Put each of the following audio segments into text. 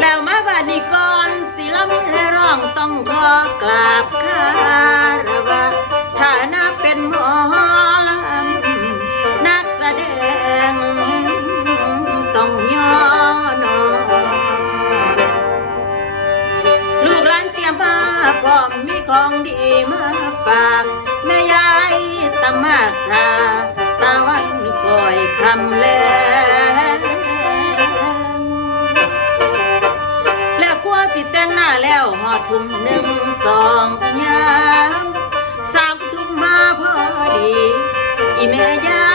แล้วมาบาดนี้ก่อนสิลำและร้องต้องขอกราบคารวะฐานะเป็นหมอลำนักแสดงต้องย่อนอลูกหลานเตรียมมาพร้อมมีของดีมาฝากแม่ยายตะมากทาตะวันคอยคำแลสิแต่งหน้าแล้วหอดทุ่มหนึ่งสองยามสามทุ่มมาพอดีอีแม่ยา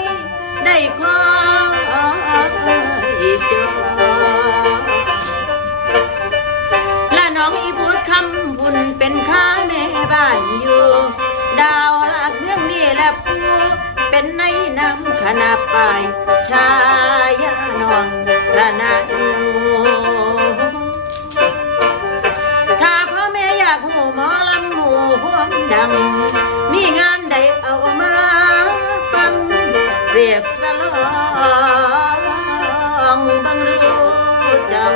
ยได้ขออีกจอและน้องอีพูดคำบุญเป็นข้าแม่บ้านอยู่ดาวหลักเรื่องนี้และปูเป็นในน้ำขนาดปลายชายาน้องพระนาหมอลำหมู่พวงดังมีงานใดเอามาฟังเสียบสลองบังรู้เจ้า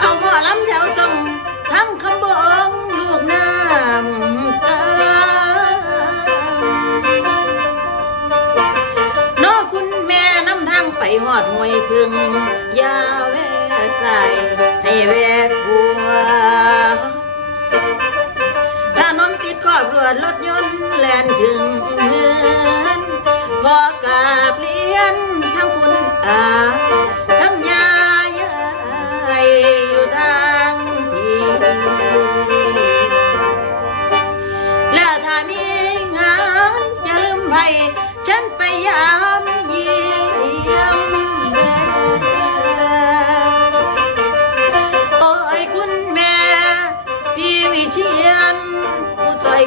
เอาหมอลำแถวทรงทั้งคำบงลูกน้ำตาโน้คุณแม่นำทางไปหอดห้วยพึ่งยาแวใส่ให้แวกบัวถนนติดขอบรวดรถยนต์แล่นถึงเฮือนขอกราบเรียนทั้งคุณอาทั้งยายอยู่ทางที่และถ้ามีงานอย่าลืมให้ฉันไปยามเยี่ยม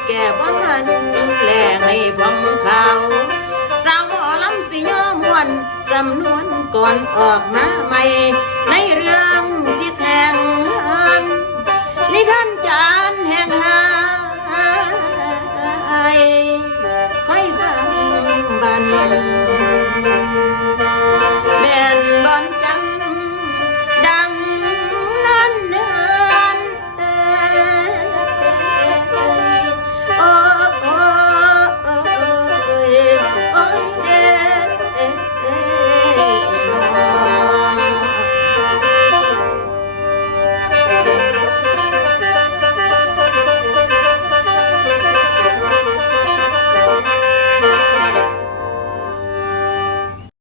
แก่บ้านนั้นแหล่ให้บังเขาสาวหมอลำสิย่อมวนสำนวนก่อนออกมาใหม่ในเรื่องที่แทงหันนิทานจานแห่งหายค่อยฟังบัน